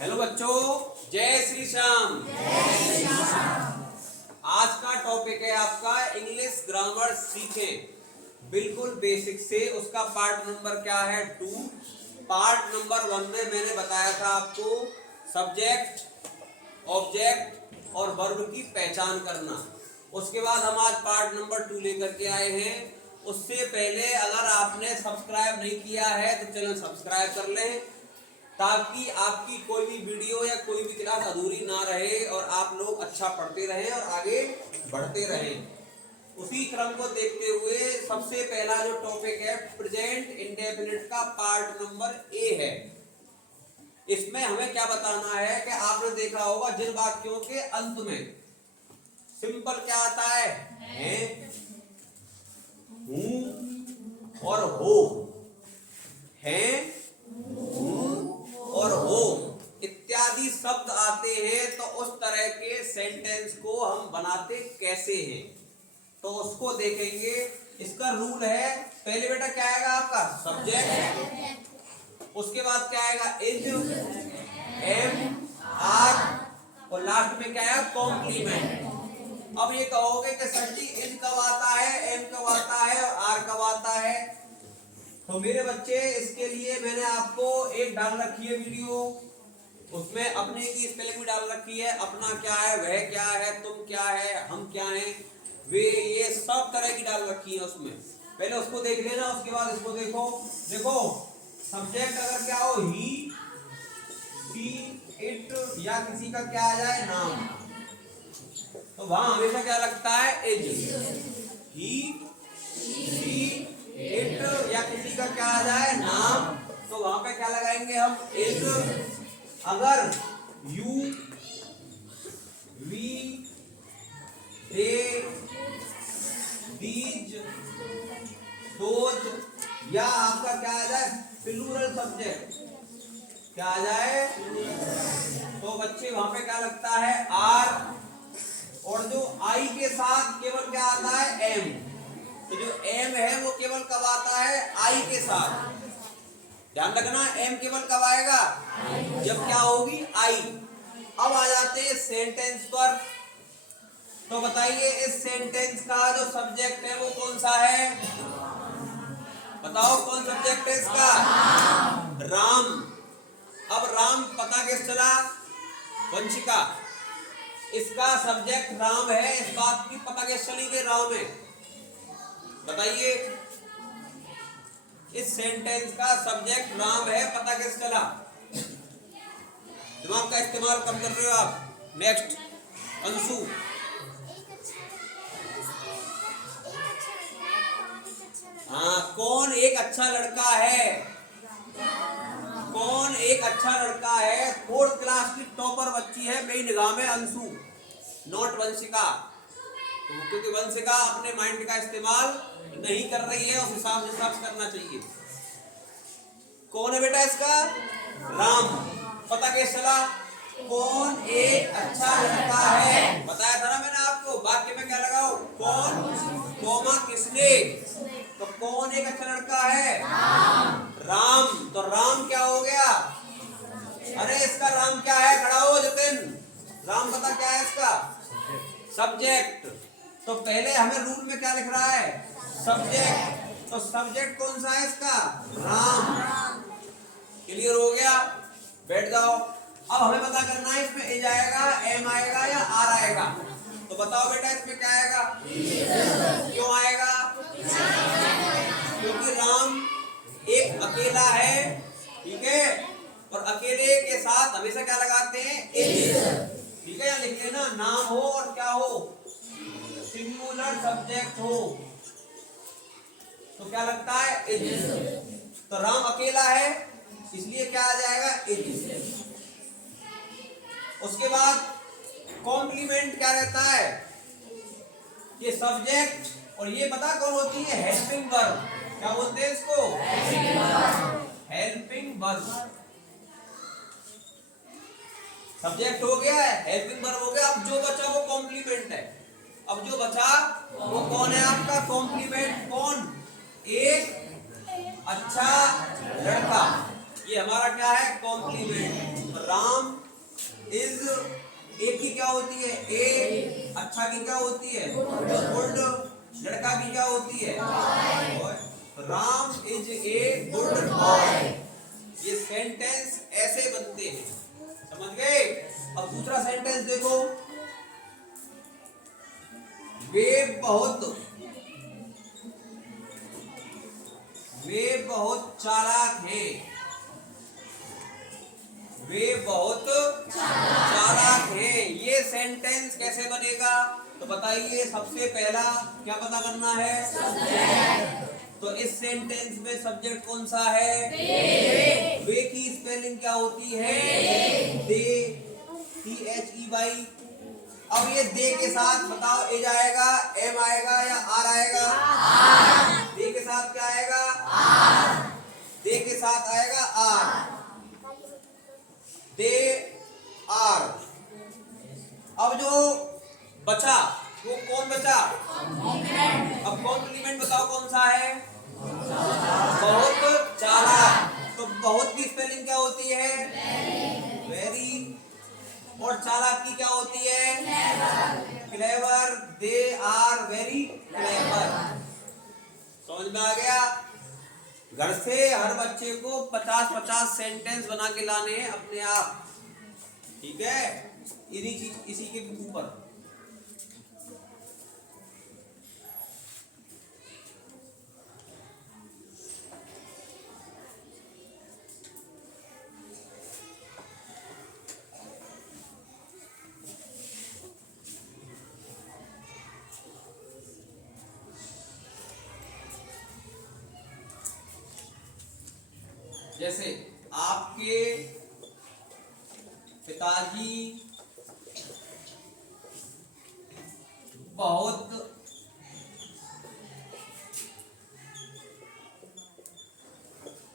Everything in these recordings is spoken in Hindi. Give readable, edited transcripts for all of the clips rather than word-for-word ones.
हेलो बच्चों, जय श्री श्याम। आज का टॉपिक है आपका इंग्लिश ग्रामर सीखें बिल्कुल बेसिक से। उसका पार्ट नंबर क्या है? 2। पार्ट नंबर 1 में मैंने बताया था आपको सब्जेक्ट, ऑब्जेक्ट और वर्ब की पहचान करना। उसके बाद हम आज पार्ट नंबर 2 लेकर के आए हैं। उससे पहले अगर आपने सब्सक्राइब नहीं किया है तो चैनल सब्सक्राइब कर लें, ताकि आपकी कोई भी वीडियो या कोई भी क्लास अधूरी ना रहे और आप लोग अच्छा पढ़ते रहें और आगे बढ़ते रहें। उसी क्रम को देखते हुए सबसे पहला जो टॉपिक है प्रेजेंट इंडेफिनिट का पार्ट नंबर ए है। इसमें हमें क्या बताना है कि आपने देखा होगा जिन वाक्यों के अंत में सिंपल क्या आता है हूं और हो, हैं, और हो इत्यादि शब्द आते हैं, तो उस तरह के सेंटेंस को हम बनाते कैसे हैं तो उसको देखेंगे। इसका रूल है, पहले बेटा क्या आएगा आपका सब्जेक्ट, उसके बाद क्या आएगा इज, एम, आर और लास्ट में क्या है कॉम्प्लीमेंट। अब ये कहोगे कि सर जी इज कब आता है, एम कब आता है और आर कब आता है? तो मेरे बच्चे इसके लिए मैंने आपको एक डाल रखी है वीडियो, उसमें अपने की स्पेलिंग भी डाल रखी है। अपना क्या है, वह क्या है, तुम क्या है, हम क्या हैं, वे, ये सब तरह की डाल रखी है उसमें। पहले उसको देख लेना, उसके बाद इसको देखो। देखो सब्जेक्ट अगर क्या हो ही, शी, इट या किसी का क्या आ जाए नाम, तो वहां हमेशा क्या लगता है इज। ही, शी, इट या किसी का क्या आ जाए नाम, तो वहां पे क्या लगाएंगे हम इज। अगर you, we, they, these, those या आपका क्या आ जाए प्लूरल सब्जेक्ट, क्या आ जाए, तो बच्चे वहां पे क्या लगता है आर, और जो आई के साथ केवल क्या आता है एम। तो जो एम है वो केवल कब आता है आई के साथ, ध्यान रखना। एम केवल कब आएगा जब क्या होगी आई। अब आ जाते हैं सेंटेंस पर। तो बताइए इस सेंटेंस का जो सब्जेक्ट है वो कौन सा है? बताओ कौन सब्जेक्ट है इसका? राम। अब राम पता कैसे चला? वंशिका। इसका सब्जेक्ट राम है, इस बात की पता कैसे चली कि राम है? बताइए इस सेंटेंस का सब्जेक्ट राम है, पता कैसे चला? दिमाग का इस्तेमाल कम कर रहे हो आप। नेक्स्ट अंशु। हाँ, कौन एक अच्छा लड़का है? कौन एक अच्छा लड़का है? 4th क्लास की टॉपर बच्ची है मेरी निगाह में अंशु, नॉट वंशिका। तो क्योंकि वंशिका अपने माइंड का इस्तेमाल नहीं कर रही है, उस हिसाब से करना चाहिए। कौन है बेटा इसका? राम। पता कैसे चला? कौन एक अच्छा लड़का है। बताया था ना मैंने आपको, वाक्य में क्या लगाओ कौन, कौमा किसने, तो कौन एक अच्छा लड़का है? राम। तो राम क्या हो गया? अरे इसका राम क्या है? खड़ा हो जतिन। राम पता क्या है इसका? सब्जेक्ट। तो पहले हमें रूल में क्या लिख रहा है? सब्जेक्ट। तो सब्जेक्ट कौन सा है इसका? राम। क्लियर हो गया? बैठ जाओ। अब हमें पता करना है इसमें इज आएगा, एम आएगा या आर आएगा। तो बताओ बेटा इसमें क्या आएगा? क्यों आएगा? क्योंकि राम एक अकेला है, ठीक है, और अकेले के साथ हमेशा क्या लगाते हैं इज, ठीक है। या लिख लेना नाम हो और क्या हो सिंगुलर सब्जेक्ट हो तो क्या लगता है इज। तो राम अकेला है इसलिए क्या आ जाएगा इज। उसके बाद कॉम्प्लीमेंट क्या रहता है? ये सब्जेक्ट और ये पता कौन होती है? Helping verb. क्या बोलते हैं इसको? Helping verb. सब्जेक्ट हो गया है, हेल्पिंग वर्ब हो गया। अब जो बचा वो कॉम्प्लीमेंट है। अब जो बचा वो कौन है आपका कॉम्प्लीमेंट? कौन? एक अच्छा लड़का। ये हमारा क्या है? कॉम्प्लीमेंट। राम इज, एक की क्या होती है? ए। अच्छा की क्या होती है? गुड। लड़का की क्या होती है? Boy. Ram is a good boy. ये सेंटेंस ऐसे बनते हैं, समझ गए? अब दूसरा सेंटेंस देखो, वे बहुत चालाक हैं। वे बहुत चालाक हैं। ये सेंटेंस कैसे बनेगा? तो बताइए, सबसे पहला क्या पता करना है? सब्जेक्ट। तो इस सेंटेंस में सब्जेक्ट कौन सा है? वे की स्पेलिंग क्या होती है? दे, THEY। अब ये दे के साथ बताओ, एज आएगा, एम आएगा या आर आएगा? दे के साथ क्या आएगा? दे के साथ आएगा आर। They are. अब जो बचा वो कौन बचा? अब कॉम्प्लीमेंट बताओ कौन सा है? बहुत चालाक। तो बहुत की स्पेलिंग क्या होती है? वेरी। और चालाक की क्या होती है? Clever. They are very clever. समझ में आ गया? घर से हर बच्चे को 50-50 सेंटेंस बना के लाने हैं अपने आप, ठीक है? इसी के ऊपर। जैसे आपके पिताजी बहुत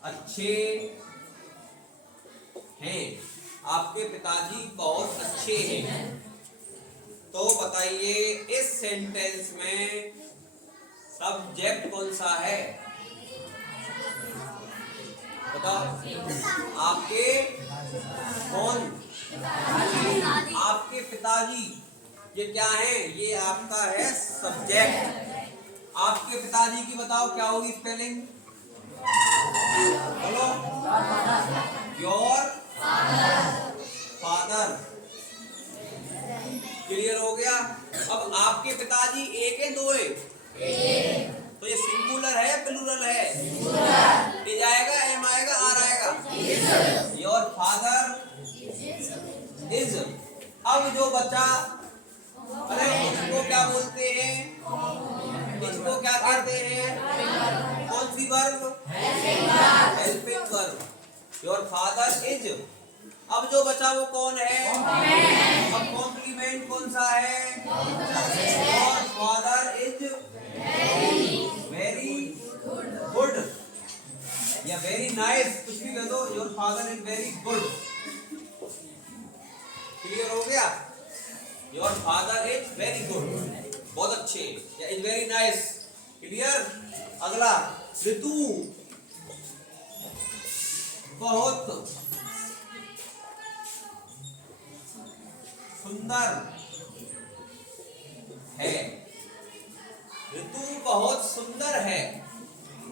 अच्छे हैं। आपके पिताजी बहुत अच्छे हैं। तो बताइए, इस सेंटेंस में सब्जेक्ट कौन सा है? बताओ। आपके कौन? आपके पिताजी, ये क्या है? ये आपका है सब्जेक्ट। आपके पिताजी की बताओ क्या होगी स्पेलिंग? बोलो। Your father. क्लियर हो गया? अब आपके पिताजी एक है दो है? तो ये सिंगुलर है प्लूरल है? इज आएगा, एम आएगा, आर आएगा? Your father is. अब जो बचा, अरे इसको क्या बोलते हैं? इसको क्या कहते हैं? कौन सी verb? Helping verb. Your father is. अब जो बचा वो कौन है? अब कॉम्प्लीमेंट कौन सा है? Your father is very good या वेरी नाइस, कुछ भी कह दो। Your father is very good. Clear हो गया? Your father is very good, बहुत अच्छे, या इज वेरी नाइस। क्लियर? अगला, ऋतु बहुत सुंदर है। ऋतु बहुत सुंदर है।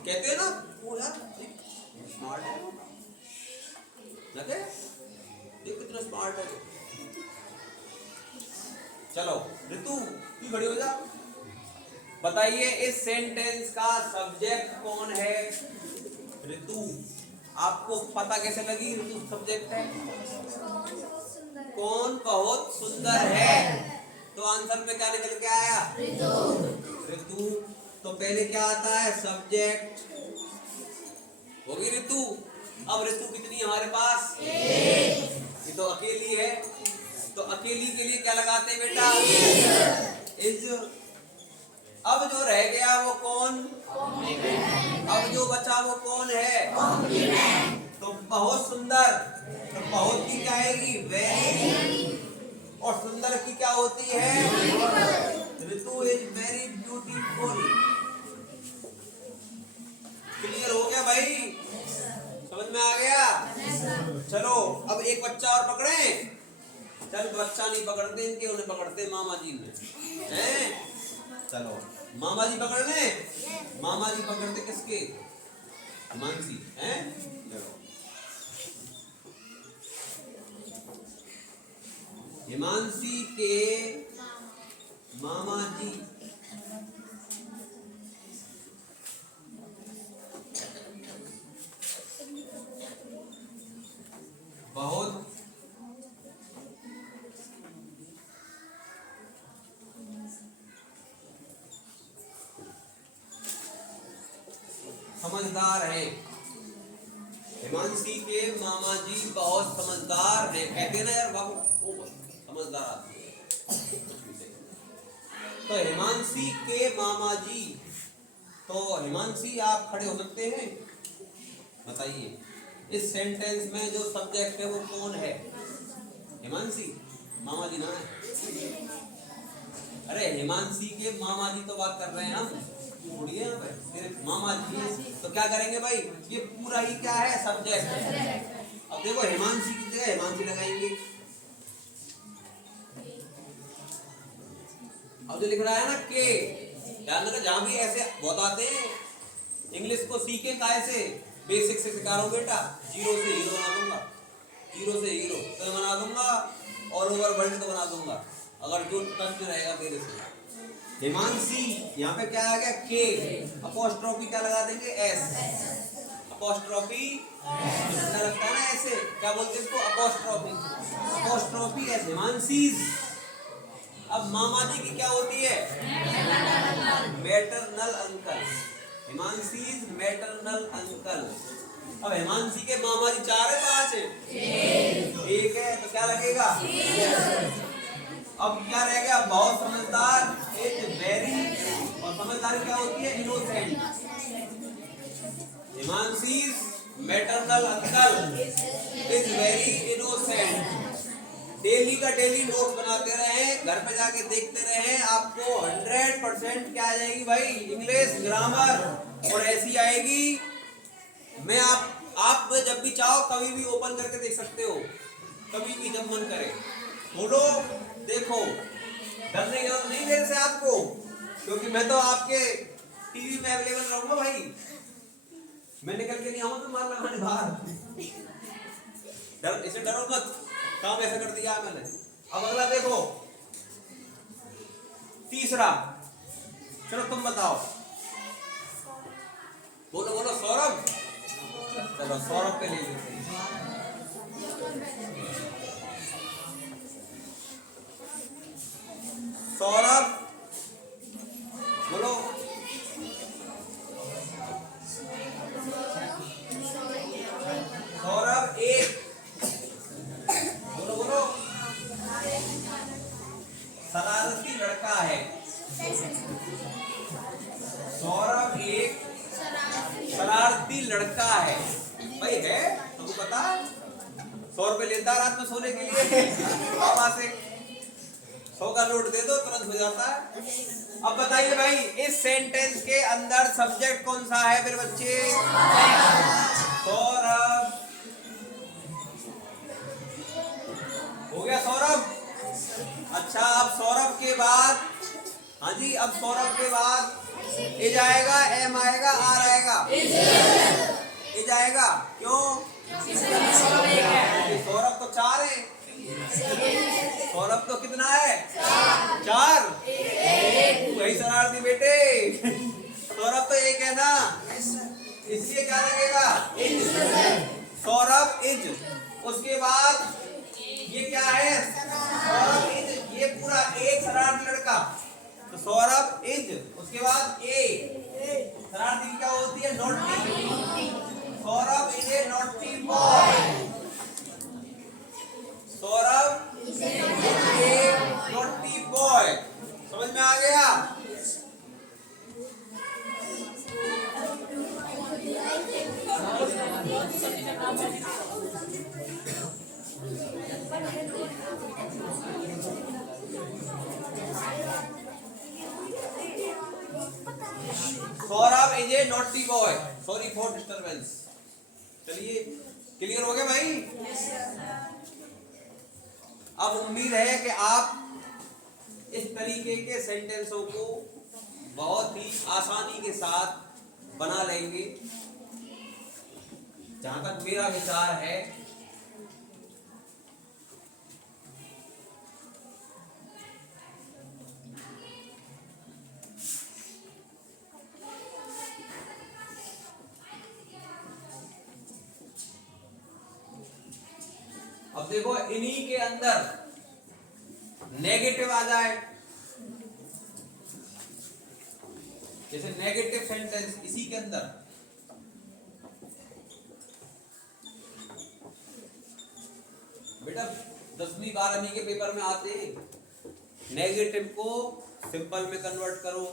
कहते हैं ना, वो यार स्मार्ट है, लगे देख कितना स्मार्ट है। चलो ऋतु तू खड़ी हो जा। बताइए, इस सेंटेंस का सब्जेक्ट कौन है? ऋतु। आपको पता कैसे लगी ऋतु सब्जेक्ट है? कौन बहुत सुंदर है? तो आंसर में क्या निकल के आया? ऋतु। तो पहले क्या आता है? सब्जेक्ट। होगी ऋतु। अब ऋतु कितनी है हमारे पास? ये तो अकेली है। तो अकेली के लिए क्या लगाते हैं बेटा? इज। अब जो रह गया वो कौन? अब जो बचा वो कौन है? तो बहुत सुंदर। तो बहुत की क्या आएगी? वेरी। और सुंदर की क्या होती है? ऋतु इज वेरी ब्यूटीफुल। क्लियर हो गया भाई? समझ में आ गया? चलो अब एक बच्चा और पकड़े। चल बच्चा नहीं पकड़ते इनके, उन्हें पकड़ते मामा जी ने हैं। चलो मामा जी पकड़ ले, मामा जी पकड़ते किसके, हिमांशी हैं। चलो हिमांशी के मामा जी बहुत समझदार है। हिमांशी के मामा जी बहुत समझदार है। कहते हैं ना यार बाबू वो समझदार आदमी है। तो हिमांशी के मामा जी, तो हिमांशी आप खड़े हो सकते हैं, बताइए इस सेंटेंस में जो सब्जेक्ट है वो कौन है, हिमांशी, मामा जी ना है। अरे हिमांशी के मामा जी तो बात कर रहे हैं हम, थोड़ी है सिर्फ मामा जी। तो क्या करेंगे भाई, ये पूरा ही क्या है, सब्जेक्ट है। अब देखो हिमांशी की जगह हिमांशी लगाएंगे। अब जो लिख रहा है ना के, ध्यान रखना, जहां भी ऐसे बहुत आते हैं इंग्लिश को सीखे कैसे, बेसिक से सिखा रहा हूं बेटा। जीरो से हीरो बना दूंगा, जीरो से हीरो तो बना दूंगा, ऑल ओवर वर्ल्ड तो बना दूंगा अगर जो टच में रहेगा तेरे से। हिमांशी यहाँ पे क्या आ गया, के, अपोस्ट्रोफी क्या लगा देंगे, एस, अपोस्ट्रोफी लगता है ना ऐसे, क्या बोलते हैं इसको, अपोस्ट्रोफी, अपोस्ट्रोफी एस, हिमांशीज। अब मामा जी की क्या होती है, maternal uncle, Himanshi's maternal uncle. अब हिमांशी के मामा जी 4 है 5 है, एक है, तो क्या लगेगा। अब क्या रह गया, बहुत समझदार, इज वेरी, और समझदारी क्या होती है, innocent. Himanshi's maternal uncle is very innocent. Daily का डेली नोट बनाते रहे, घर पे जाके देखते रहे, आपको 100% क्या आ जाएगी भाई, इंग्लिश ग्रामर, और ऐसी आएगी। मैं आप जब भी चाहो कभी भी ओपन करके देख सकते हो, कभी भी जब मन करे। बोलो देखो, डरने की जरूरत नहीं मेरे से आपको, क्योंकि मैं तो आपके टीवी में अवेलेबल रहूंगा भाई। मैं निकल के नहीं आऊंगा तो मार लगाने बाहर। डर, इसे डरो मत, काम ऐसा कर दिया मैंने। अब अगला देखो, तीसरा, चलो तुम बताओ, बोलो बोलो सौरभ। चलो सौरभ पे ले लेते हैं। सौरभ बोलो, सौरभ एक, बोलो बोलो, शरारती लड़का है। सौरभ एक शरारती लड़का है भाई, है तुमको पता। 100 रुपए लेता रात में सोने के लिए पापा से, 100 का नोट दे दो तुरंत हो जाता है। अब बताइए भाई इस सेंटेंस के अंदर सब्जेक्ट कौन सा है मेरे बच्चे, सौरभ। हो गया सौरभ। अच्छा अब सौरभ के बाद, हाँ जी, अब सौरभ के बाद इज आएगा, एम आएगा, आर आएगा, इज आएगा। क्यों, सौरभ तो 4 है, सौरभ तो कितना है, 4। वही शरारती बेटे, सौरभ तो 1 है ना, इसलिए क्या लगेगा, इज, सौरभ इज। उसके बाद ये क्या है, सौरभ इज, ये पूरा एक शरारती लड़का, तो सौरभ इज। उसके बाद ए, शरारती क्या होती है, naughty, Saurabh is a naughty boy, Saurabh is a naughty boy. समझ में आ गया। Saurabh is a naughty boy, sorry for disturbance. चलिए क्लियर हो गया भाई। अब उम्मीद है कि आप इस तरीके के सेंटेंसों को बहुत ही आसानी के साथ बना लेंगे। जहां तक मेरा विचार है, अब देखो इन्हीं के अंदर नेगेटिव आ जाए, जैसे नेगेटिव सेंटेंस इसी के अंदर, बेटा 10वीं 12वीं के पेपर में आते हैं। नेगेटिव को सिंपल में कन्वर्ट करो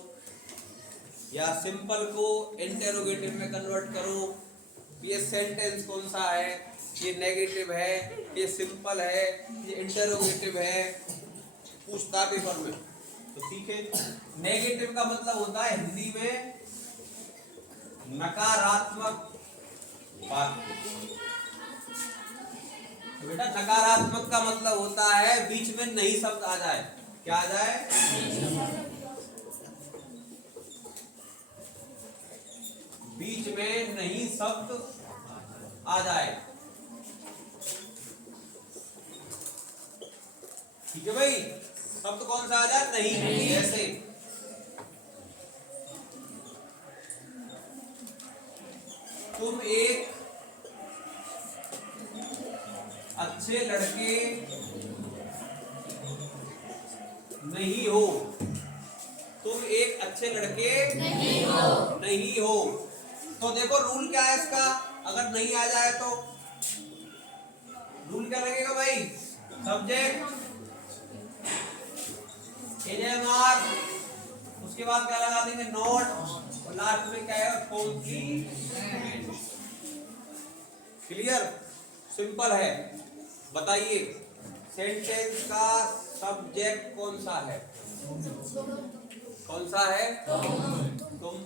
या सिंपल को इंटेरोगेटिव में कन्वर्ट करो। ये सेंटेंस कौन सा है, ये नेगेटिव है, ये सिंपल है, ये इंटेरोगेटिव है, पूछता पेपर में। तो सीखे, नेगेटिव का मतलब होता है हिंदी में नकारात्मक बात। तो बेटा नकारात्मक का मतलब होता है बीच में नहीं शब्द आ जाए। क्या आ जाए? बीच में नहीं शब्द आ जाए। ठीक है भाई, शब्द कौन सा आ जाए? नहीं। जैसे तुम एक अच्छे लड़के नहीं हो। तुम एक अच्छे लड़के नहीं हो। तो देखो रूल क्या है इसका, अगर नहीं आ जाए तो रूल क्या लगेगा भाई? सब्जेक्ट एनएमआर, उसके बाद क्या लगा देंगे? नोट, और लास्ट में क्या है? कॉम्प्लीमेंट। क्लियर? सिंपल है। बताइए सेंटेंस का सब्जेक्ट कौन सा है? कौन सा है? तुम।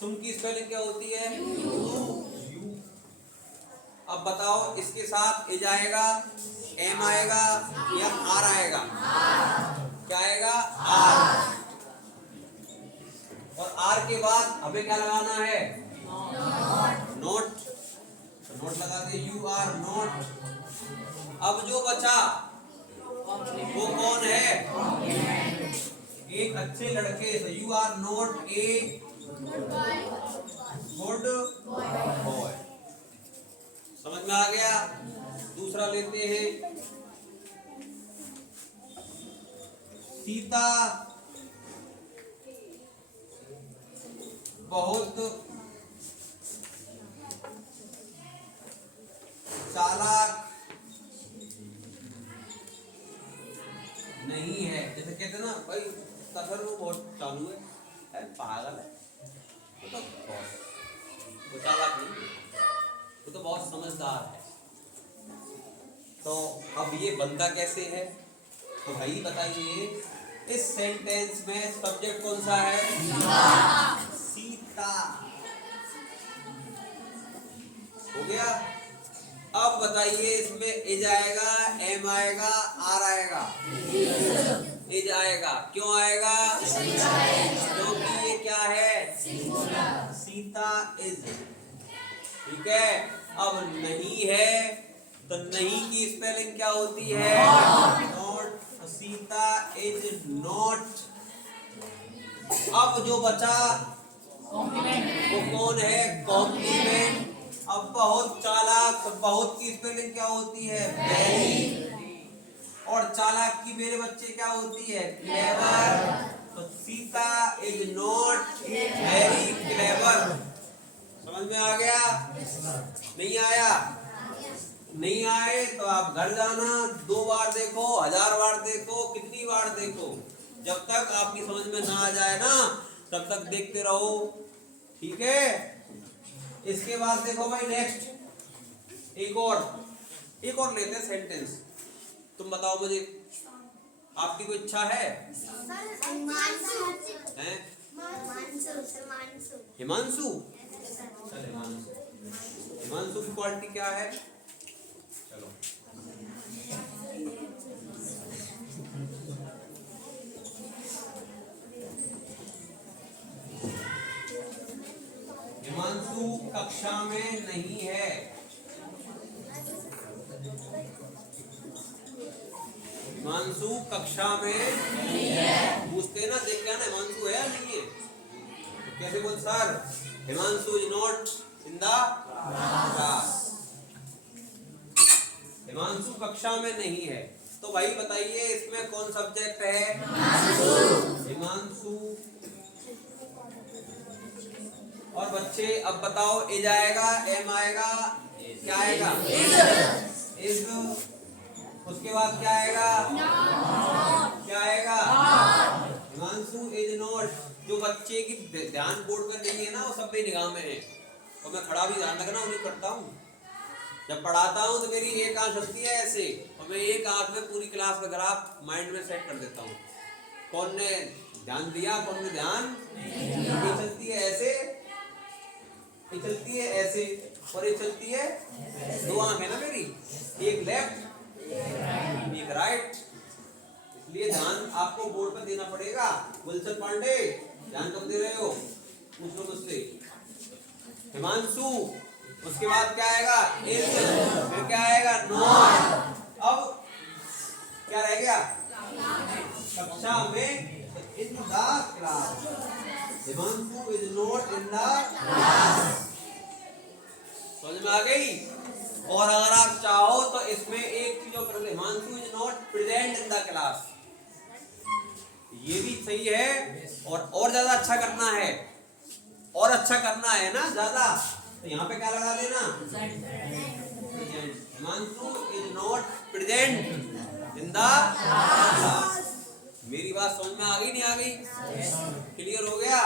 तुम की स्पेलिंग क्या होती है? यू। अब बताओ इसके साथ एज आएगा, एम आएगा या आर आएगा? क्या आएगा? आर। और आर के बाद हमें क्या लगाना है? नोट। तो नोट लगा दे, यू आर नोट। अब जो बचा वो कौन है? एक अच्छे लड़के। तो you are not a good boy. समझ में आ गया? दूसरा लेते हैं, सीता बहुत चालाक नहीं है। जैसे कहते ना भाई सफर वो बहुत चालू है, पागल है, वो चालाक नहीं, वो तो बहुत समझदार है। तो अब ये बनता कैसे है? तो भाई बताइए इस सेंटेंस में सब्जेक्ट कौन सा है? सीता। हो गया। अब बताइए इसमें एज आएगा, एम आएगा, आर आएगा? एज आएगा। क्यों आएगा? क्योंकि ये क्या है? सीता इज। ठीक है। अब नहीं है तो नहीं की स्पेलिंग क्या होती है? नॉट। Sita is not. अब जो बचा वो कौन है? कॉम्प्लीमेंट। अब बहुत चालाक, बहुत की स्पेलिंग क्या होती है? वेरी। और चालाक की मेरे बच्चे क्या होती है? क्लेवर। तो Sita is not very clever. समझ में आ गया? नहीं आया? नहीं आए तो आप घर जाना, 2 बार देखो, 1000 बार देखो, कितनी बार देखो, जब तक आपकी समझ में ना आ जाए ना तब तक देखते रहो। ठीक है। इसके बाद देखो भाई नेक्स्ट एक और लेते हैं सेंटेंस। तुम बताओ मुझे, आपकी कोई इच्छा है? हिमांशु। चल हिमांशु की क्वालिटी क्या है? चलो हिमांशु कक्षा में पूछते ना, देख के आना हिमांशु है या नहीं है। तो कैसे बोल sir, Himanshu is not in the class, Himanshu कक्षा में नहीं है। तो भाई बताइए इसमें कौन सब्जेक्ट है? हिमांशु। और बच्चे अब बताओ, इज आएगा, एम आएगा, क्या आएगा? इज। उसके बाद क्या आएगा? क्या आएगा? Himanshu is not. जो बच्चे की ध्यान बोर्ड में नहीं है ना, वो सब मेरी निगाह में है, और मैं खड़ा भी ध्यान रखना उन्हें करता हूँ। जब पढ़ाता हूँ तो मेरी एक आंख चलती है ऐसे, और मैं एक आंख में पूरी क्लास का ग्राफ माइंड में सेट कर देता हूँ। कौन ने ध्यान दिया, कौन ने ध्यान? ये चलती है ऐसे, ये चलती है ऐसे, और ये चलती है, दो आंख है ना मेरी, एक लेफ्ट एक राइट। इसलिए ध्यान आपको बोर्ड पर देना पड़ेगा। गुलशन पांडे ध्यान कब दे रहे हो? पूछ लो मुझसे। हिमांशु, उसके बाद क्या आएगा? इज। फिर क्या आएगा? नॉट। अब क्या रह गया? कक्षा में, इन the class. Himanshu is not in the class. समझ में आ गई? और अगर आप चाहो तो इसमें एक चीज और कर दे, Himanshu is not present in the class. ये भी सही है, और ज्यादा अच्छा करना है, और अच्छा करना है ना ज्यादा, तो यहाँ पे क्या लगा देना? Himanshu is not present in the class. मेरी बात समझ में आ गई, नहीं आ गई? क्लियर हो गया?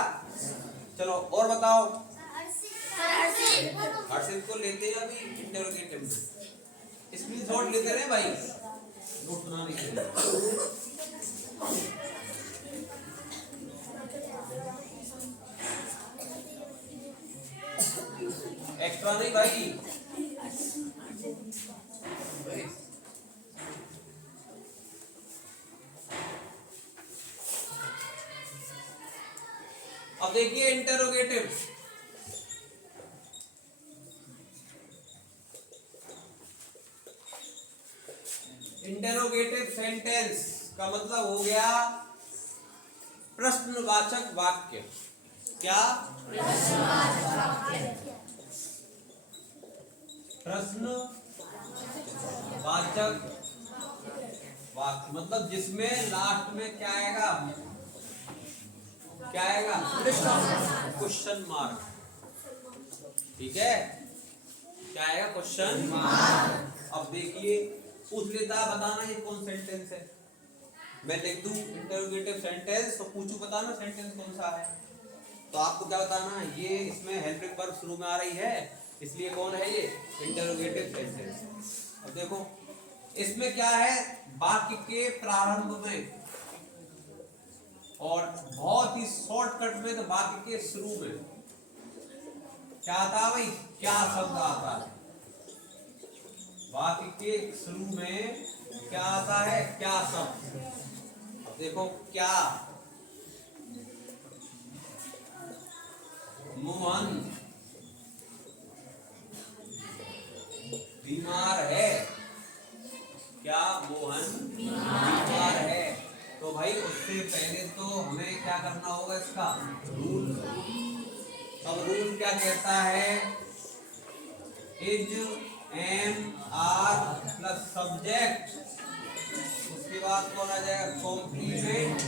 चलो और बताओ। हर्षित को लेते हैं अभी इंटरोगेटिव, स्क्रीनशॉट लेते रहे भाई, नोट बनाने के लिए। एक्स्ट्रा नहीं भाई। अब देखिए इंटरोगेटिव। इंटरोगेटिव सेंटेंस का मतलब हो गया प्रश्नवाचक वाक्य। क्या? प्रश्नवाचक वाक्य मतलब जिसमें लास्ट में क्या आएगा? क्या आएगा? Question mark. ठीक है, क्या आएगा? Question mark. अब देखिए, पूछ लेता है बताना ये कौन सेंटेंस है। मैं लिख दूं इंटरोगेटिव सेंटेंस, तो पूछूं बताना सेंटेंस कौन सा है। तो आपको क्या बताना है? ये इसमें हेल्पिंग वर्ब शुरू में आ रही है, इसलिए कौन है ये? Interrogative sentence. अब देखो इसमें क्या है? वाक्य के प्रारंभ में, और बहुत ही शॉर्टकट में तो वाक्य के शुरू में क्या आता है भाई? क्या शब्द आता है? वाक्य के शुरू में क्या आता है? क्या शब्द। अब देखो क्या, मोहन बीमार है। क्या? मोहन बीमार है। तो भाई उससे पहले तो हमें क्या करना होगा? इसका रूल। अब रूल क्या कहता है? Is, am, are plus subject, उसके बाद कौन आ जाएगा? कॉम्प्लीमेंट,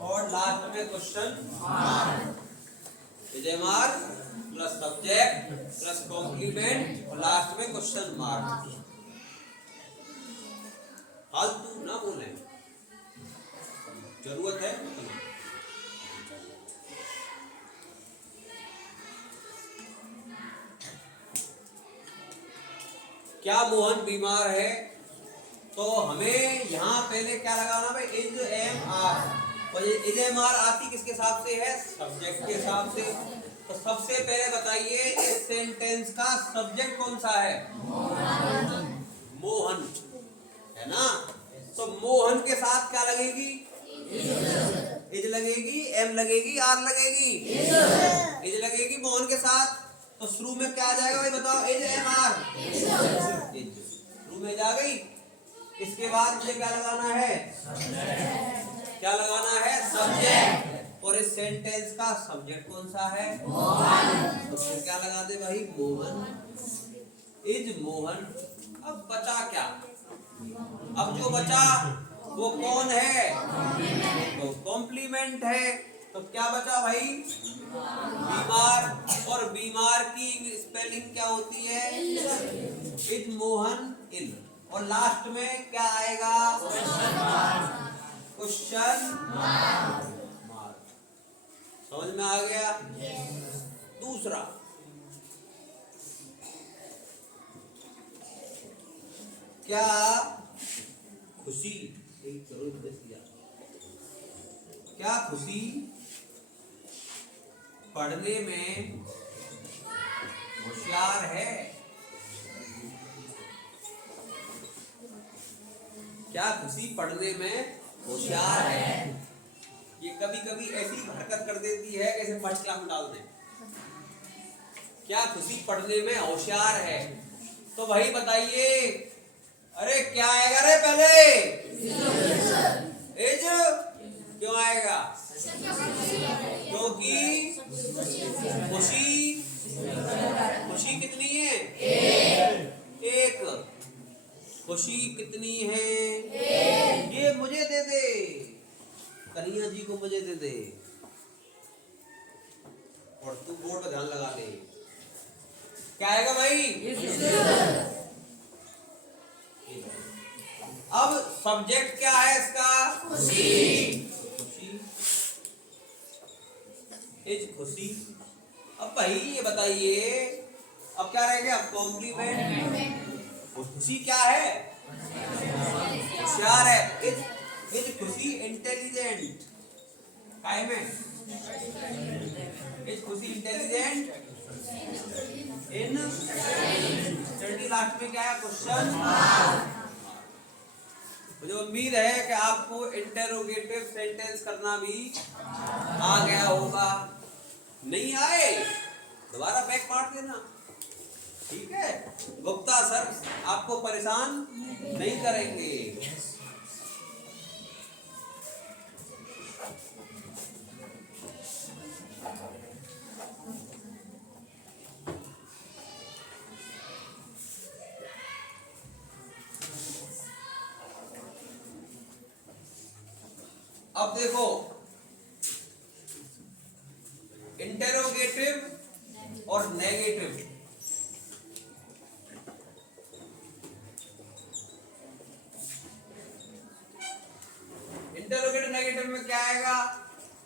और लास्ट में question mark. Is, am, are plus subject plus complement और लास्ट में क्वेश्चन मार्क। फालतू ना बोले, जरूरत है। क्या मोहन बीमार है? तो हमें यहाँ पहले क्या लगाना भाई? Is, am, are. और इज, एम, आर आती किसके हिसाब से है? सब्जेक्ट के हिसाब से। तो सबसे पहले बताइए इस सेंटेंस का सब्जेक्ट कौन सा है? मोहन है ना। तो मोहन के साथ क्या लगेगी? इज लगेगी, एम लगेगी, आर लगेगी, इज लगेगी मोहन के साथ। तो शुरू में क्या आ जाएगा भाई बताओ? Is, am, are. शुरू में आ गई। इसके बाद मुझे क्या लगाना है? क्या लगाना है? सब्जेक्ट। और इस सेंटेंस का सब्जेक्ट कौन सा है? मोहन। तो फिर क्या लगा दे भाई? मोहन इज मोहन। अब बचा क्या? अब जो बचा वो कौन है? तो कॉम्प्लीमेंट है। तो क्या बचा भाई? बीमार। और बीमार की स्पेलिंग क्या होती है? इज मोहन इल। और लास्ट में क्या आएगा? Question mark. समझ में आ गया? दूसरा, क्या खुशी, क्या खुशी पढ़ने में होशियार है? क्या खुशी पढ़ने में होशियार है? ये कभी कभी ऐसी हरकत कर देती है जैसे फर्स्ट क्लास में डाल दें। क्या खुशी पढ़ने में होशियार है? तो भाई बताइए, अरे क्या आएगा रे पहले? एज। क्यों आएगा? क्योंकि खुशी, खुशी कितनी है? एक। खुशी कितनी है? ये मुझे दे दे, कन्हैया जी को मुझे दे दे, और तू बोर्ड पर ध्यान लगा दे। क्या आएगा भाई? अब सब्जेक्ट क्या है इसका? खुशी। खुशी इज खुशी। अब भाई ये बताइए, अब क्या रह गया? कॉम्प्लीमेंट। खुशी क्या है? होशियार है। इज खुशी इंटेलिजेंट? काय में? इज खुशी इंटेलिजेंट इन स्टडी। लास्ट में क्या है? क्वेश्चन। मुझे उम्मीद है कि आपको इंटेरोगेटिव सेंटेंस करना भी आ गया होगा। नहीं आए दोबारा बैक मार देना, ठीक है? गुप्ता सर आपको परेशान नहीं करेंगे। अब देखो, इंटेरोगेटिव और नेगेटिव। इंटेरोगेटिव नेगेटिव में क्या आएगा?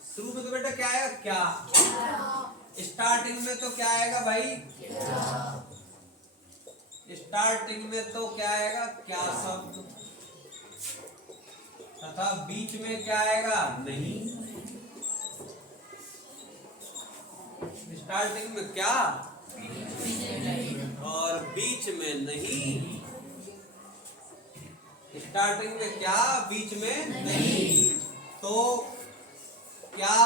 शुरू में तो बेटा क्या आएगा? क्या। स्टार्टिंग में तो क्या आएगा भाई? स्टार्टिंग में तो क्या आएगा? क्या शब्द। तथा बीच में क्या आएगा? नहीं। स्टार्टिंग में क्या और बीच में नहीं। स्टार्टिंग में क्या, बीच में नहीं। तो क्या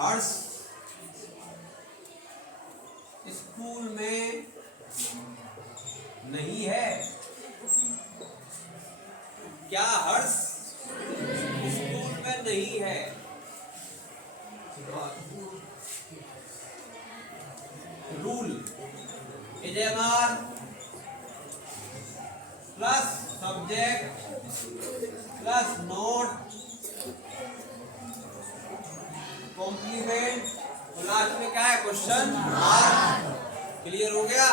हर्ष स्कूल में नहीं है? क्या हर्ष स्कूल में नहीं है? Rule is am are plus subject plus not complement, तो लास्ट में क्या है? Question mark. क्लियर हो गया?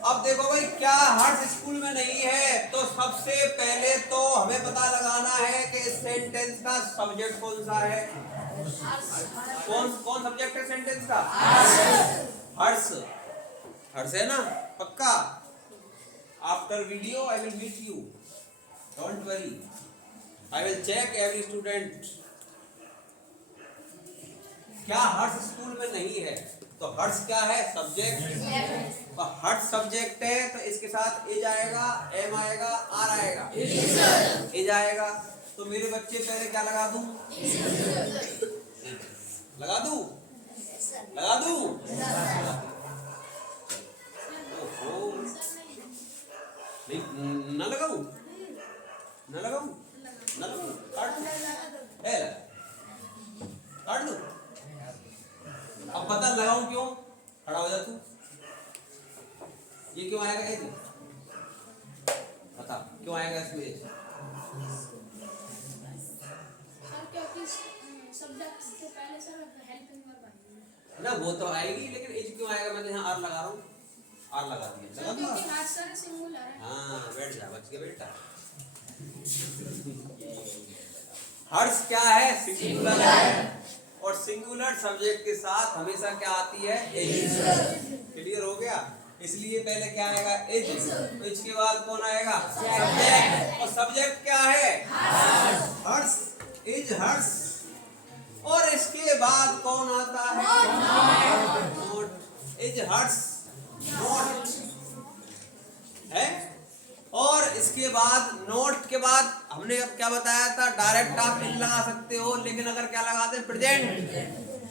अब देखो भाई, क्या हर्ष स्कूल में नहीं है? तो सबसे पहले तो हमें पता लगाना है कि इस सेंटेंस का सब्जेक्ट कौन सा है। कौन सब्जेक्ट है सेंटेंस का? हर्ष। हर्ष है ना? पक्का? After video I will meet you, don't worry, I will check every student. क्या हर्ष स्कूल में नहीं है? तो हर्ष क्या है? सब्जेक्ट। तो हर्ष सब्जेक्ट है, तो इसके साथ एज आएगा, एम आएगा, आर आएगा, एज आएगा। तो मेरे बच्चे पहले क्या लगा दूं? लगा दूं? लगा दूं? तू ये क्यों आएगा एज? बता क्यों आएगा इसमें एज? क्योंकि सब्जेक्ट से पहले सर हेल्पिंग वर्ब आएगी ना, वो तो आएगी, लेकिन एज क्यों आएगा? मैं तो यहाँ आर लगा रहा हूँ, आर लगा दिया, लगा दूंगा। क्योंकि हर सर सिंगुलर है। हाँ बैठ जा, बच गया बेटा। हर्ष क्या है? सिंगुलर है, और सिंगुलर सब्जेक्ट के साथ हमेशा क्या आती है? एज। क्लियर हो गया? इसलिए पहले क्या आएगा? एज। एज के बाद कौन आएगा? सब्जेक्ट। और सब्जेक्ट क्या है? हर्ष। एज हर्ष। और इसके बाद कौन आता है? नोट। एज हर्ष नोट है। और इसके बाद नोट के बाद हमने अब क्या बताया था? डायरेक्ट आप इन लगा सकते हो, लेकिन अगर क्या लगाते प्रेजेंट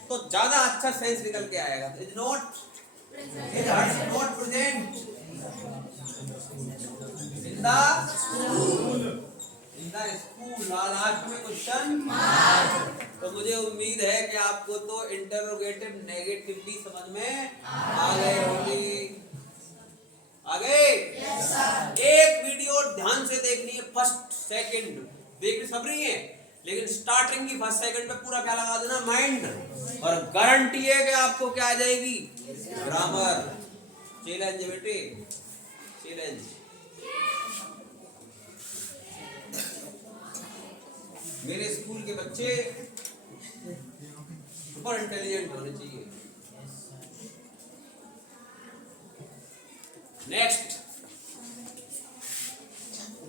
तो ज्यादा अच्छा सेंस निकल के आएगा। Is note, is not present in the school. Last में क्वेश्चन मार्क। तो मुझे उम्मीद है कि आपको तो इंटरोगेटिव नेगेटिवली समझ में आ गए होंगे। आगे yes, एक वीडियो ध्यान से देखनी है, फर्स्ट सेकंड देखनी सब रही है, लेकिन स्टार्टिंग की फर्स्ट सेकंड पे पूरा क्या लगा देना? माइंड। और गारंटी है कि आपको क्या आ जाएगी? ग्रामर। चैलेंज है बेटे, चैलेंज। मेरे स्कूल के बच्चे सुपर इंटेलिजेंट होने चाहिए। Next,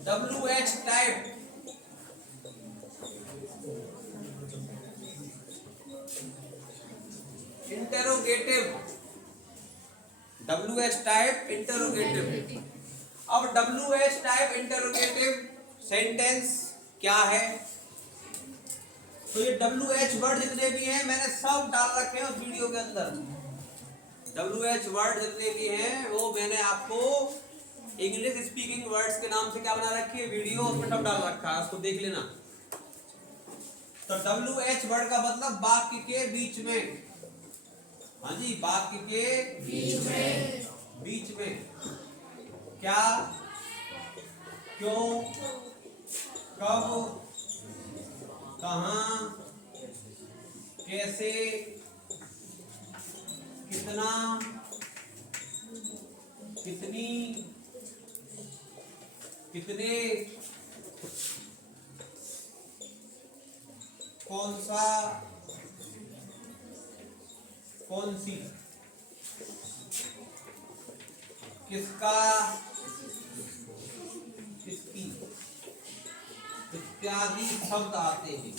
WH type. Interrogative. WH type interrogative. अब WH टाइप इंटरोगेटिव सेंटेंस क्या है? तो ये WH वर्ड जितने भी हैं मैंने सब डाल रखे हैं उस वीडियो के अंदर। WH वर्ड जितने भी हैं वो मैंने आपको इंग्लिश स्पीकिंग वर्ड्स के नाम से क्या बना रखी है? वीडियो, उसमें सब डाल रखा है, उसको देख लेना। तो WH वर्ड का मतलब वाक्य के बीच में। हाँ जी, वाक्य के बीच में। बीच में क्या, क्यों, कब, कहाँ, कैसे, कितना, कितनी, कितने, कौन सा, कौन सी, किसका, किसकी, इत्यादि शब्द आते हैं।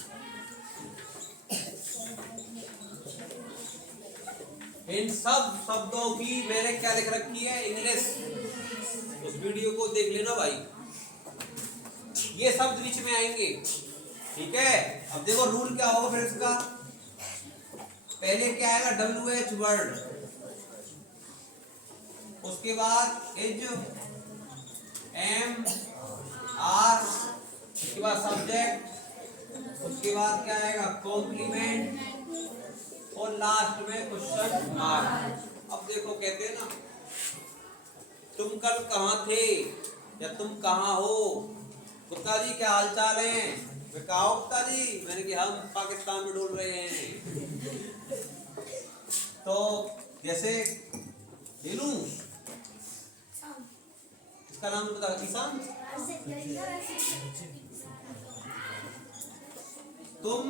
इन सब शब्दों की मैंने क्या लिख रखी है? इंग्लिश। उस वीडियो को देख लेना भाई, ये शब्द बीच में आएंगे। ठीक है, अब देखो रूल क्या होगा फिर इसका। पहले क्या आएगा? WH वर्ड, उसके बाद इज, एम, आर, उसके बाद सब्जेक्ट, उसके बाद क्या आएगा? कॉम्प्लीमेंट, और लास्ट में क्वेश्चन मार्क। अब देखो कहते हैं ना, तुम कल कहाँ थे या तुम कहाँ हो? गुप्ता जी क्या हाल चाल है? मैं कहा गुप्ता जी, मैंने कहा हम पाकिस्तान में डोल रहे हैं। तो जैसे ले लूं, इसका नाम बता, ईशान। तुम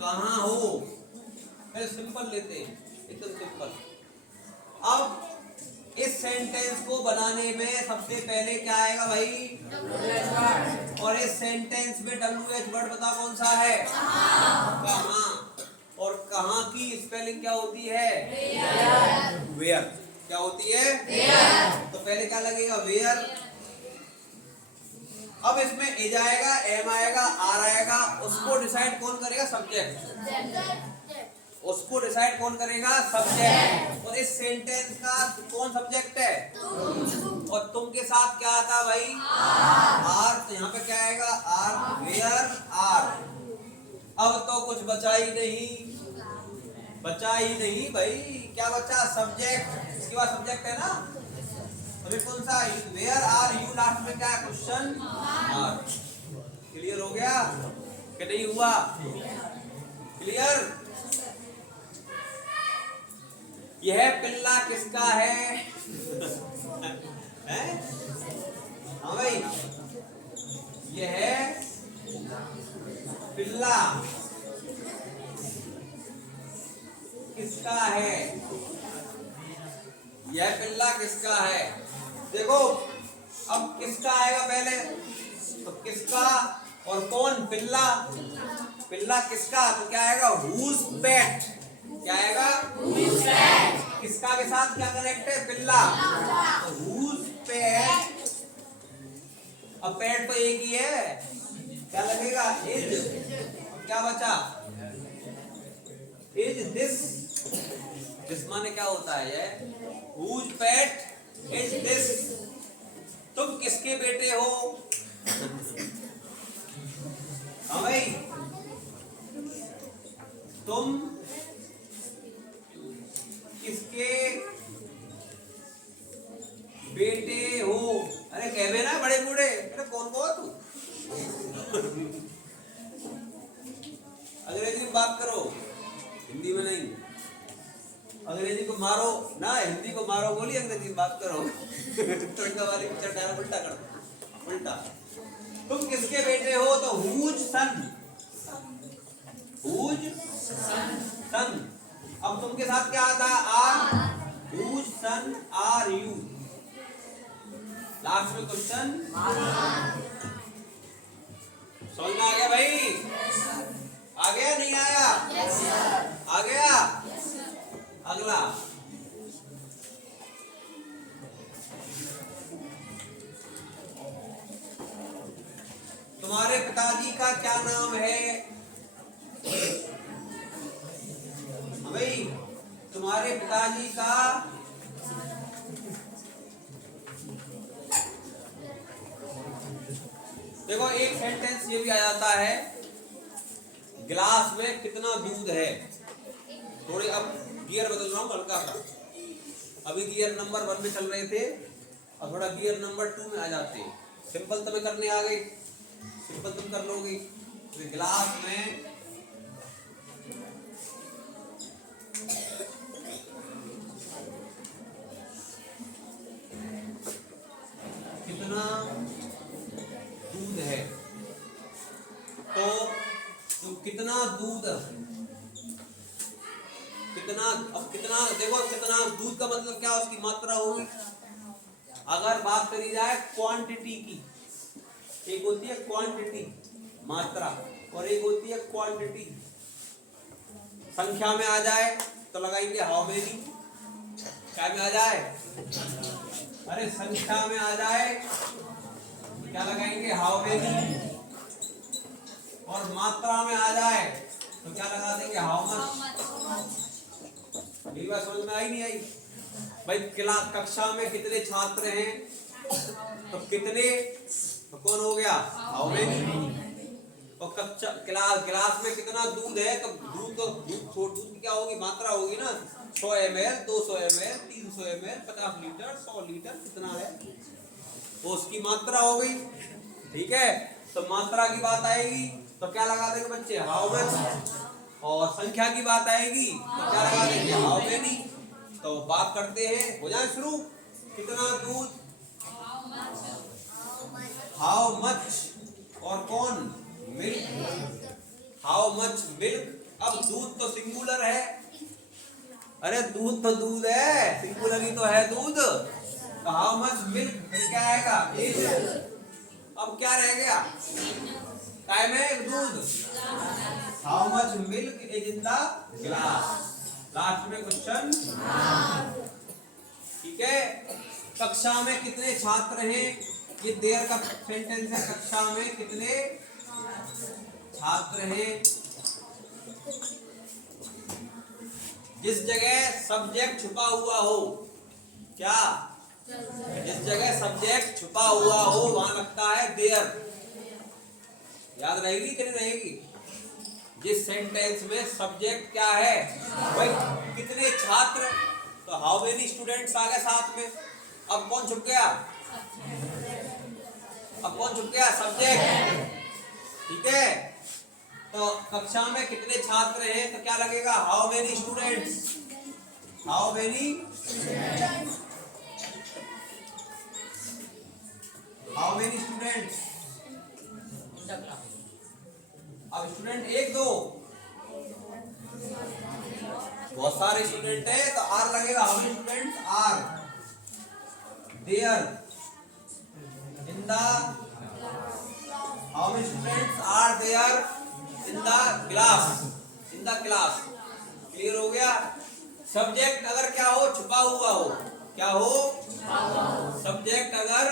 कहाँ हो? सिंपल लेते हैं, एकदम सिंपल। अब इस सेंटेंस को बनाने में सबसे पहले क्या आएगा भाई? और इस सेंटेंस में WH वर्ड बता कौन सा है? कहाँ। और कहाँ की स्पेलिंग क्या होती है? वेयर। क्या होती है? वेयर। तो पहले क्या लगेगा? वेयर। अब इसमें इज आएगा, एम आएगा, आर आएगा, उसको डिसाइड कौन करेगा? सब्जेक्ट। उसको डिसाइड कौन करेगा? सब्जेक्ट। और इस सेंटेंस का कौन सब्जेक्ट है? तुम। और तुम के साथ क्या आता है भाई? आर। तो यहाँ पे क्या आएगा? Are, where, are. अब तो कुछ बचा ही नहीं, बचा ही नहीं भाई, क्या बचा? सब्जेक्ट। इसके बाद सब्जेक्ट है ना, अभी कौन सा? वेयर आर यू, लास्ट में क्या है? Question mark. क्लियर हो गया कि नहीं हुआ? क्लियर? यह पिल्ला किसका है? हैं? हाँ भाई, यह पिल्ला किसका है? यह पिल्ला किसका है? देखो, अब किसका आएगा पहले, तो किसका और कौन? पिल्ला। पिल्ला किसका, तो क्या आएगा? हुज पेट। क्या आएगा? हुज पेट। किसका के साथ क्या कनेक्ट है? पिल्ला। तो हुज पेट। अब पेट तो एक ही है, क्या लगेगा? इज। अब क्या बचा? Is this. दिस माने क्या होता है? ये हुज पेट इज दिस। तुम किसके बेटे हो? हाँ भाई, तुम किसके बेटे हो? अरे कहवे ना बड़े बूढ़े, अरे कौन को तू? अंग्रेजी में बात करो, हिंदी में नहीं। अंग्रेजी को मारो ना, हिंदी को मारो बोली, अंग्रेजी में बात करो। तड़का वाली पिक्चर डायरेक्ट उल्टा कर दो, उल्टा। तुम किसके बेटे हो? तो हुज सन। हुज सन। अब तुम के साथ क्या आता? Are. Whose son are you, last में क्वेश्चन। समझ में आ गया भाई? आ गया नहीं आया? आ गया? अगला, तुम्हारे पिताजी का क्या नाम है? भाई, तुम्हारे पिताजी का देखो, एक सेंटेंस ये भी आ जाता है, गिलास में कितना दूध है। थोड़े अब गियर बदल रहा हूँ हल्का सा। अभी गियर नंबर 1 में चल रहे थे, अब थोड़ा गियर नंबर 2 में आ जाते हैं। सिंपल तुम्हें करने आ गए, सिंपल तुम कर लोगे। तो गिलास में कितना दूध है, तो कितना दूध, कितना, अब कितना, देखो कितना दूध का मतलब क्या? उसकी मात्रा होगी। अगर बात करी जाए क्वांटिटी की, एक होती है क्वांटिटी मात्रा, और एक होती है क्वांटिटी संख्या में आ जाए तो लगाएंगे हाउ मेनी। क्या में आ जाए? अरे संख्या में आ जाए क्या लगाएंगे? How many. और मात्रा में आ जाए तो क्या लगा देंगे? How much. मेरी बात समझ में आई नहीं आई? भाई, क्लास कक्षा में कितने छात्र हैं, तो कितने, तो कौन हो गया? How many. और कक्षा क्लास में कितना दूध है, तो दूध की क्या होगी? मात्रा होगी ना। 100 ml, 200 ml, 300 ml, 50 litre, 100 litre, कितना है, तो उसकी मात्रा हो गई। ठीक है, तो मात्रा की बात आएगी तो क्या लगा देंगे बच्चे? How much. और संख्या की बात आएगी तो क्या लगा देंगे? How many. तो बात करते हैं, हो जाए शुरू। कितना दूध, हाउ मच, और कौन? मिल्क। How much milk. अब दूध तो सिंगुलर है, अरे दूध तो दूध है, सिंगुलर ही तो है दूध। तो हाउ मच मिल्क, फिर क्या आएगा? इज। अब क्या रह गया? टाइम है दूध। How much milk is in the glass, last में क्वेश्चन। ठीक है, कक्षा में कितने छात्र हैं? ये देर का सेंटेंस है। कक्षा में कितने छात्र हैं? जिस जगह सब्जेक्ट छुपा हुआ हो, क्या? जिस जगह सब्जेक्ट छुपा हुआ हो वहां लगता है देयर। याद रहेगी कि नहीं रहेगी? जिस सेंटेंस में सब्जेक्ट क्या है भाई, कितने छात्र, तो हाउ मेनी स्टूडेंट्स आ गए साथ में। अब कौन छुप गया, अब कौन छुप गया, सब्जेक्ट। ठीक है, तो कक्षा में कितने छात्र हैं, तो क्या लगेगा, how many students, how many, how many students. अब स्टूडेंट एक दो, बहुत सारे स्टूडेंट है तो आर लगेगा, how many students are there in the, how many students are there in the class, in the class. Clear हो गया। सब्जेक्ट अगर क्या हो, छुपा हुआ हो, क्या हो, सब्जेक्ट अगर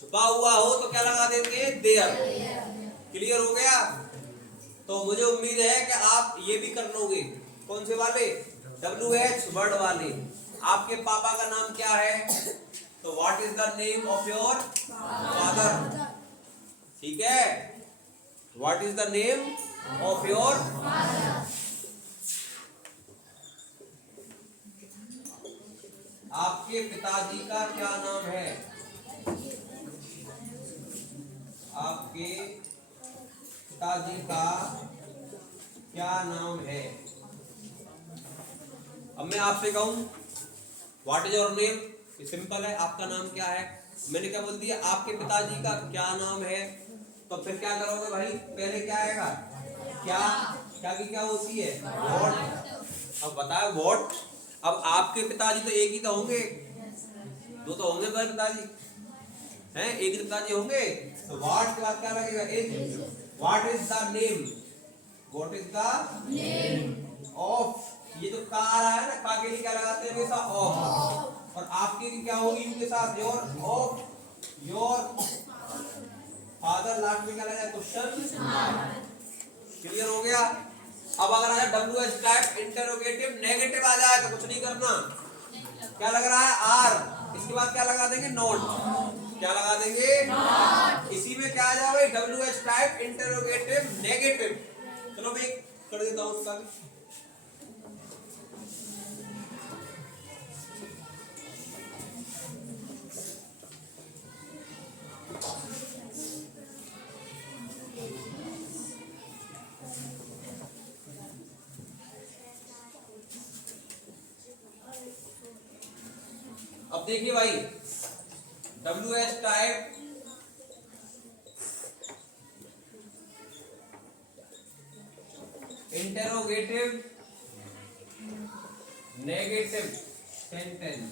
छुपा हुआ हो तो क्या लगा देंगे, देयर। क्लियर हो गया। तो मुझे उम्मीद है कि आप ये भी कर लोगे। कौन से वाले, WH वर्ड वाले। आपके पापा का नाम क्या है, तो what is the name of your father. ठीक है, what is the name of your, आपके पिताजी का क्या नाम है, आपके पिताजी का क्या नाम है। अब मैं आपसे कहूं what is your name, simple है, आपका नाम क्या है। मैंने क्या बोल दिया, आपके पिताजी का क्या नाम है, तो फिर क्या करोगे भाई, पहले क्या आएगा, क्या, क्या की क्या होती है, व्हाट। अब बताओ व्हाट, अब आपके पिताजी तो एक ही तो होंगे, दो तो होंगे भाई पिताजी हैं, एक ही पिताजी होंगे, तो व्हाट के बाद क्या लगेगा, is. What is the name, what is the name of, ये जो का आ रहा है ना, का के लिए क्या लगाते हैं हमेशा, ऑफ। और आपके क्या होगी इनके साथ, your, of your father, last में क्या लगा, क्वेश्चन। क्लियर हो गया। अब अगर आया WH टाइप इंटरोगेटिव नेगेटिव आ जाए तो कुछ नहीं करना, क्या लग रहा है, आर, इसके बाद क्या लगा देंगे, नॉट। क्या लगा देंगे, नॉट। इसी में क्या आ जाए भाई, WH टाइप इंटरोगेटिव नेगेटिव। चलो मैं कर देता हूं उसका भी। अब देखिए भाई, WH type interrogative negative sentence,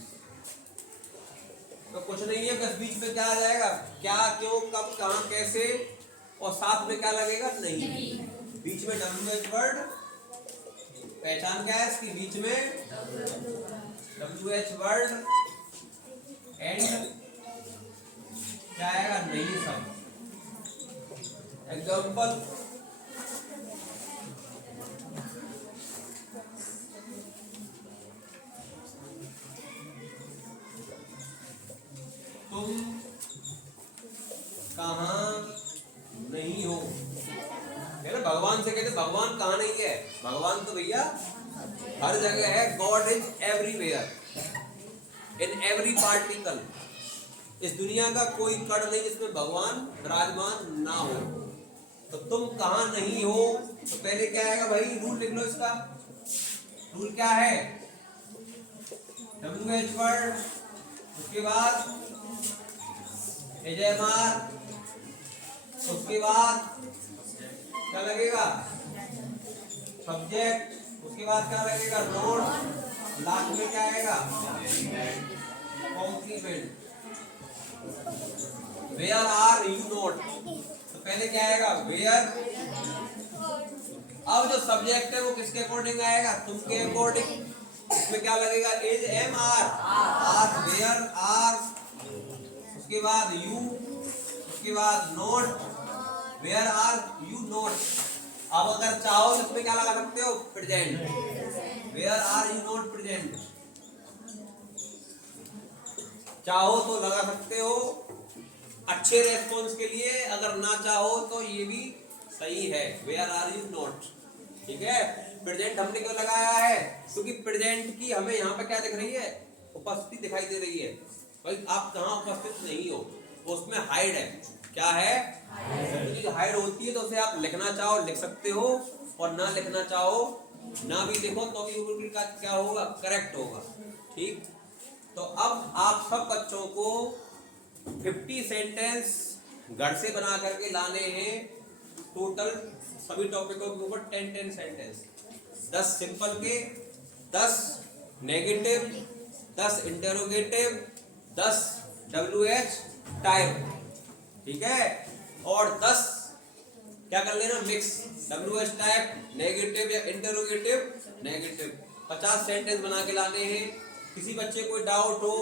तो कुछ नहीं है, बस बीच में क्या आ जाएगा, क्या, क्यों, कब, कहां, कैसे, और साथ में क्या लगेगा, नहीं। बीच में WH वर्ड, पहचान क्या है इसकी, बीच में WH वर्ड एंड क्या आएगा, नहीं सब। एग्जाम्पल, तुम कहां नहीं हो, है ना। भगवान से कहते भगवान कहां नहीं है, भगवान तो भैया हर जगह है। God is everywhere in every particle. इस दुनिया का कोई कण नहीं जिसमें भगवान विराजमान ना हो। तो तुम कहां नहीं हो, तो पहले क्या आएगा भाई, रूल लिख लो इसका। रूल क्या है, WH वर्ड, उसके बाद एजेमार, उसके बाद क्या लगेगा, सब्जेक्ट, उसके बाद क्या लगेगा, नोट, लास्ट में क्या आएगा, complement. Where are you not, तो पहले क्या आएगा, वेयर। अब जो सब्जेक्ट है वो किसके अकॉर्डिंग आएगा, तुम के अकॉर्डिंग। इसमें क्या लगेगा, is, am, are, are, where, are, उसके बाद यू, उसके बाद not, where are you not. अब अगर चाहो तो इसमें क्या लगा सकते हो, present, where are you not present, चाहो तो लगा सकते हो अच्छे रेस्पॉन्स के लिए, अगर ना चाहो तो ये भी सही है, वेयर आर यू नॉट। ठीक है, प्रेजेंट हमने क्यों लगाया है, क्योंकि प्रेजेंट की हमें यहाँ पे क्या दिख रही है, उपस्थिति दिखाई दे रही है। भाई आप कहाँ उपस्थित नहीं हो, उसमें हाइड है। क्या है, चीज हाइड होती है तो उसे आप लिखना चाहो लिख सकते हो, और ना लिखना चाहो ना भी लिखो तो भी का क्या होगा, करेक्ट होगा। ठीक, तो अब आप सब बच्चों को 50 सेंटेंस घर से बना करके लाने हैं। टोटल सभी टॉपिकों के ऊपर 10 सेंटेंस, 10 सिंपल के, 10 नेगेटिव, 10 इंटेरोगेटिव, 10 WH टाइप। ठीक है, और 10 क्या कर लेना, मिक्स, WH टाइप नेगेटिव या इंटेरोगेटिव नेगेटिव। 50 सेंटेंस बना के लाने हैं। किसी बच्चे कोई डाउट हो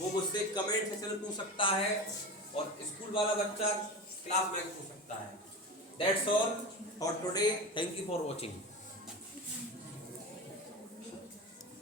वो मुझसे कमेंट सेक्शन में पूछ सकता है, और स्कूल वाला बच्चा क्लास में पूछ सकता है। That's all for today. Thank you for watching.